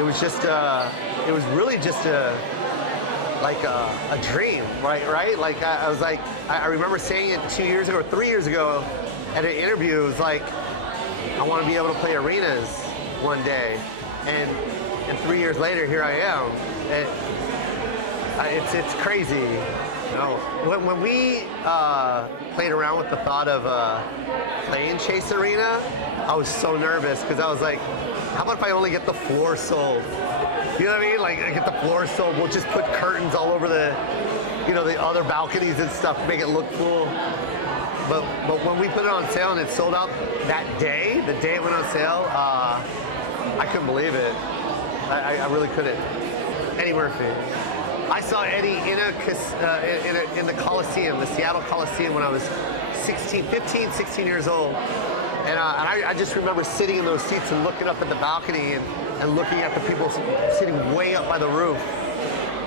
it was just, it was really just like a dream, right? Like I was like, I remember saying it 2 years ago or 3 years ago at an interview. It was like, I want to be able to play arenas one day, and 3 years later, here I am. It's crazy. You know, when we played around with the thought of playing Chase Arena, I was so nervous because I was like, how about if I only get the floor sold? You know what I mean? Like, I get the floor sold. We'll just put curtains all over the, you know, the other balconies and stuff to make it look cool. But when we put it on sale and it sold out that day, the day it went on sale, I couldn't believe it. I really couldn't. Eddie Murphy. I saw Eddie in the Coliseum, the Seattle Coliseum, when I was 15, 16 years old. And I just remember sitting in those seats and looking up at the balcony and looking at the people sitting way up by the roof.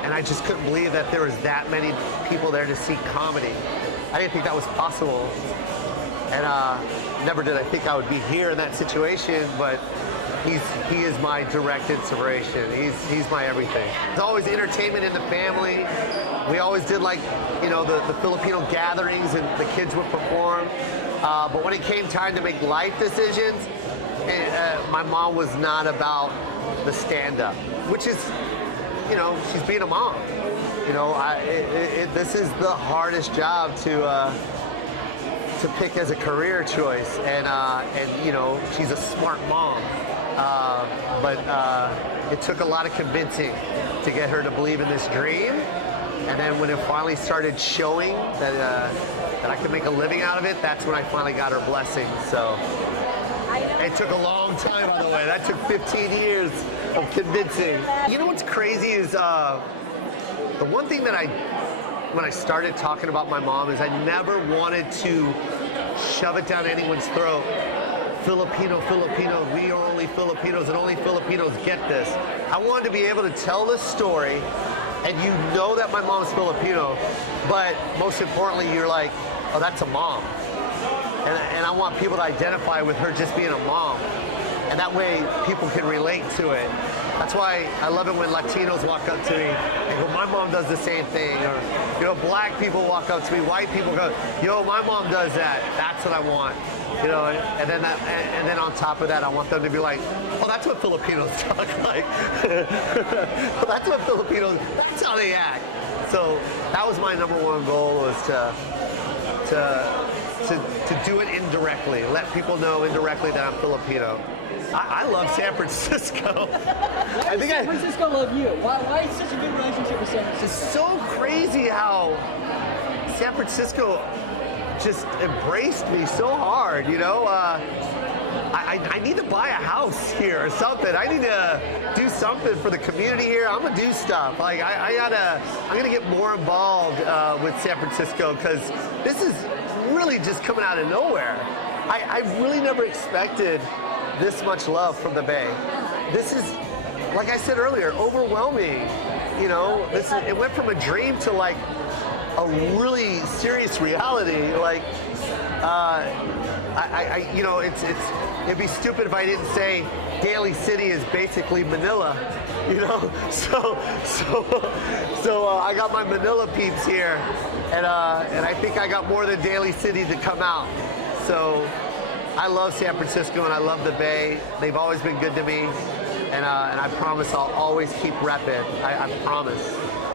And I just couldn't believe that there was that many people there to see comedy. I didn't think that was possible. And never did I think I would be here in that situation, but he is my direct inspiration. He's my everything. There's always entertainment in the family. We always did, like, you know, the Filipino gatherings, and the kids would perform. But when it came time to make life decisions, my mom was not about the stand-up, which is, you know, she's being a mom. You know, this is the hardest job to pick as a career choice, and you know, she's a smart mom. But it took a lot of convincing to get her to believe in this dream. And then when it finally started showing that I could make a living out of it, that's when I finally got her blessing. So it took a long time, by the way. That took 15 years of convincing. You know what's crazy is the one thing that when I started talking about my mom, is I never wanted to shove it down anyone's throat. Filipino, we are only Filipinos, and only Filipinos get this. I wanted to be able to tell this story, and you know that my mom's Filipino, but most importantly, you're like, oh, that's a mom. And I want people to identify with her just being a mom. And that way, people can relate to it. That's why I love it when Latinos walk up to me and go, my mom does the same thing. Or, you know, black people walk up to me, white people go, yo, my mom does that. That's what I want. You know, and then on top of that, I want them to be like, oh, that's what Filipinos talk like. Well, that's what Filipinos, that's how they act. So that was my number one goal, was to do it indirectly, let people know indirectly that I'm Filipino. I love San Francisco. Why does San Francisco love you? Why is such a good relationship with San Francisco? It's so crazy how San Francisco just embraced me so hard, you know? I need to buy a house here or something. I need to do something for the community here. I'm gonna do stuff. Like, I'm gonna get more involved with San Francisco, because this is really just coming out of nowhere. I really never expected this much love from the Bay. This is, like I said earlier, overwhelming. You know, it went from a dream to like a really serious reality. Like, you know, it'd be stupid if I didn't say Daly City is basically Manila. You know, so I got my Manila peeps here, and I think I got more than Daly City to come out. So I love San Francisco, and I love the Bay. They've always been good to me, and I promise I'll always keep repping. I promise.